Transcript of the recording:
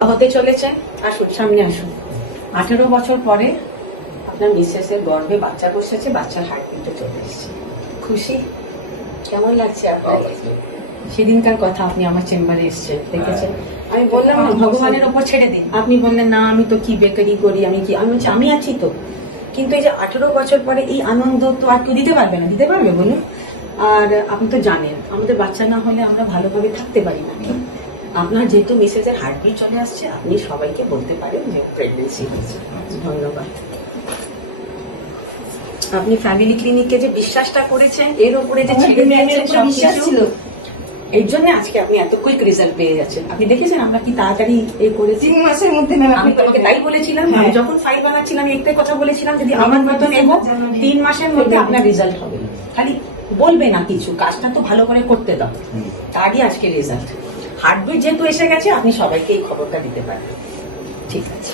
হতে চলেছে। আসুন সামনে আসুন। 18 বছর পরে আপনার মিসেসের গর্ভে বাচ্চা বসেছে, বাচ্চার হার্টবিটে চলে এসেছে। খুশি? কেমন লাগছে আপনার? সেদিনকার কথা, আপনি আমার চেম্বারে এসেছেন, দেখেছেন। আমি বললাম না, ভগবানের ওপর ছেড়ে দিন। আপনি বললেন না আমি তো কি বেকারি করি, আমি কি, আমি বলছি আমি আছি তো। কিন্তু এই যে 18 বছর পরে এই আনন্দ তো আর কেউ দিতে পারবে না, দিতে পারবে বলুন? আর আপনি তো জানেন আমাদের বাচ্চা না হলে আমরা ভালোভাবে থাকতে পারি না। আপনার যেহেতু মিসেসের হার্টবিট চলে আসছে, আপনি সবাইকে বলতে পারেন যে প্রেগনেন্সি হয়েছে। ধন্যবাদ। আপনি ফ্যামিলি ক্লিনিককে যে বিশ্বাসটা করেছেন, এর উপরে যে ছেড়ে দিয়েছেন বিশ্বাস সবকিছু, ছিল। এর জন্য আজকে আপনি এত কুইক রেজাল্ট পেয়ে যাচ্ছেন। আপনি দেখেছেন আমরা কি তাড়াতাড়ি করেছি। 3 মাসের মধ্যে ম্যাম আমি তোমাকে তাই বলেছিলাম, আমি যখন ফাইল বানাচ্ছিলাম একটাই কথা বলেছিলাম, যদি আমার মতন এগো 3 মাসের মধ্যে আপনার রেজাল্ট হবে। খালি বলবে না কিছু, কাজটা তো ভালো করে করতে দাও, তারই আজকে রেজাল্ট। হার্টবিট যেহেতু এসে গেছে, আপনি সবাইকে এই খবরটা দিতে পারেন। ঠিক আছে।